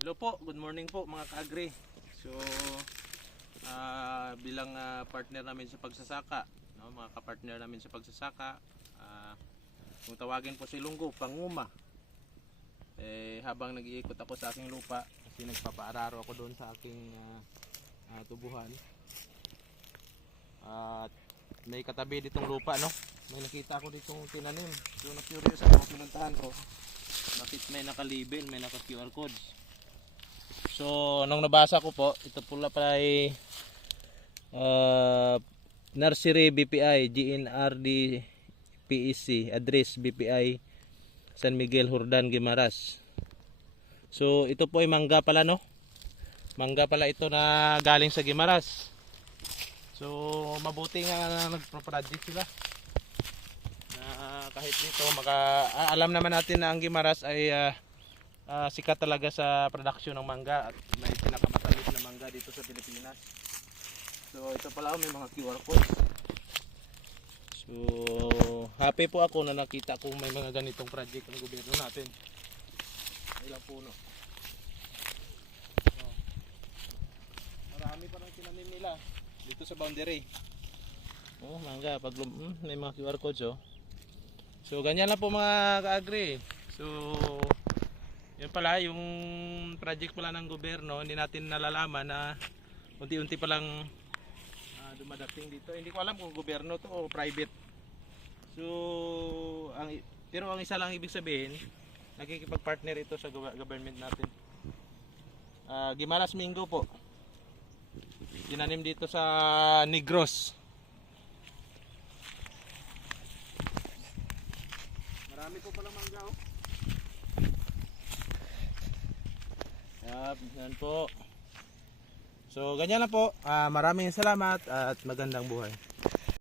Hello po, good morning po mga ka-agri. So, bilang partner namin sa pagsasaka, no, mga ka-partner namin sa pagsasaka, kung tawagin po si Lunggo, panguma. Habang nag-iikot ako sa aking lupa, kasi nagpapaararo ako doon sa aking tubuhan. At may katabi ditong lupa, no? May nakita ako ditong tinanim. So, na-curious ako, pinuntahan ko. Bakit may naka-label, may naka-QR codes? So, nung nabasa ko po, ito pula pa ay Nursery BPI, GNRD PEC, address BPI, San Miguel, Jordan, Guimaras. So, ito po ay mangga pala, no? Mangga pala ito na galing sa Guimaras. So, mabuti nga nagpo-project sila. Kahit dito, alam naman natin na ang Guimaras ay sikat talaga sa production ng mangga at may pinakamatamis na mangga dito sa Pilipinas. So ito pala may mga QR codes. So happy po ako na nakita kong may mga ganitong project ng gobyerno natin. Ilang puno. So, marami pa rin tinanim nila dito sa boundary. Oh, mangga pag may mga QR codes oh. So ganyan lang po mga ka-agri. So yun pala, yung project pala ng gobyerno, hindi natin nalalaman na unti-unti palang dumadating dito. Hindi ko alam kung gobyerno to o private. So, pero ang isa lang ibig sabihin, nakikipag-partner ito sa government natin. Guimaras Mingo po. Tinanim dito sa Negros. Marami po palang mangga oh. Yan po. So ganyan lang po. Maraming salamat at magandang buhay.